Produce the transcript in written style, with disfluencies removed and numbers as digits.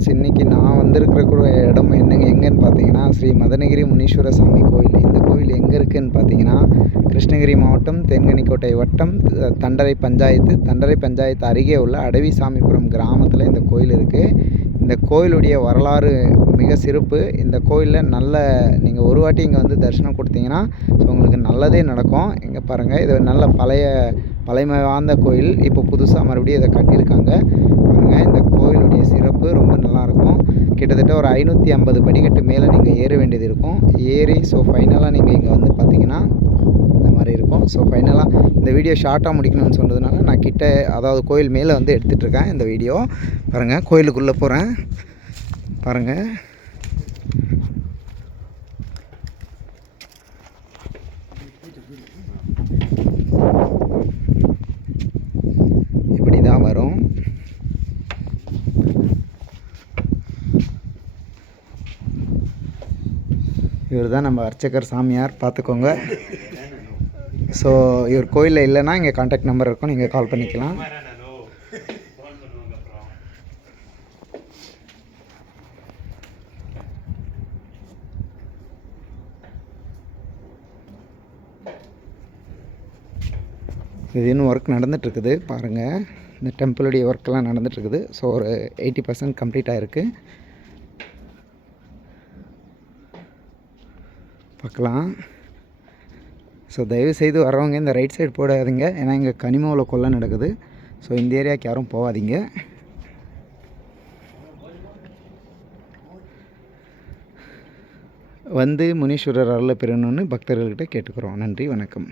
Friends, இன்றைக்கி நான் வந்திருக்கிற இடம் எங்கேன்னு பார்த்தீங்கன்னா, ஸ்ரீ மதனகிரி முனீஸ்வர சாமி கோயில். இந்த கோயில் எங்கே இருக்குதுன்னு பார்த்தீங்கன்னா, கிருஷ்ணகிரி மாவட்டம் தேன்கனிக்கோட்டை வட்டம் தண்டரை பஞ்சாயத்து அருகே உள்ள அடவிசாமிபுரம் கிராமத்தில் இந்த கோயில் இருக்குது. இந்த கோயிலுடைய வரலாறு மிக சிறப்பு. இந்த கோயிலில் நீங்கள் ஒரு வாட்டி இங்கே வந்து தரிசனம் கொடுத்தீங்கன்னா உங்களுக்கு நல்லதே நடக்கும். இங்கே பாருங்கள், இது நல்ல பழமை வாய்ந்த கோயில். இப்போ புதுசாக மறுபடியும் இதை கட்டியிருக்காங்க. பாருங்கள், இந்த கோயிலுடைய சிறப்பு ரொம்ப நல்லாயிருக்கும். கிட்டத்தட்ட ஒரு 550 படிக்கட்டு மேலே நீங்கள் ஏற வேண்டியது இருக்கும். ஃபைனலாக நீங்கள் இங்கே வந்து பார்த்தீங்கன்னா இந்த மாதிரி இருக்கும். ஃபைனலாக இந்த வீடியோ ஷார்ட்டாக முடிக்கணும்னு சொன்னதுனால நான் அதாவது கோயில் மேலே வந்து எடுத்துகிட்ருக்கேன் இந்த வீடியோ. பாருங்கள், கோயிலுக்குள்ளே போகிறேன். பாருங்கள், இப்படி தான் வரும். இவர் தான் நம்ம அர்ச்சகர் சாமியார், பார்த்துக்கோங்க. இவர் கோயிலில் இல்லைன்னா இங்கே கான்டாக்ட் நம்பர் இருக்கும், நீங்கள் கால் பண்ணிக்கலாம். இது இன்னும் ஒர்க் நடந்துகிட்ருக்குது. பாருங்கள், இந்த டெம்பிளுடைய ஒர்க்கெல்லாம் நடந்துகிட்ருக்குது. ஒரு 80% கம்ப்ளீட் ஆகிருக்கு. பார்க்கலாம். தயவுசெய்து வரவங்க இந்த ரைட் சைடு போடாதீங்க, ஏன்னா இங்கே கனிமவள கொள்ளை நடக்குது. இந்த ஏரியாவுக்கு யாரும் போகாதீங்க. வந்து முனீஸ்வரர் அருளை பெறணும்னு பக்தர்கள்கிட்ட கேட்டுக்கிறோம். நன்றி, வணக்கம்.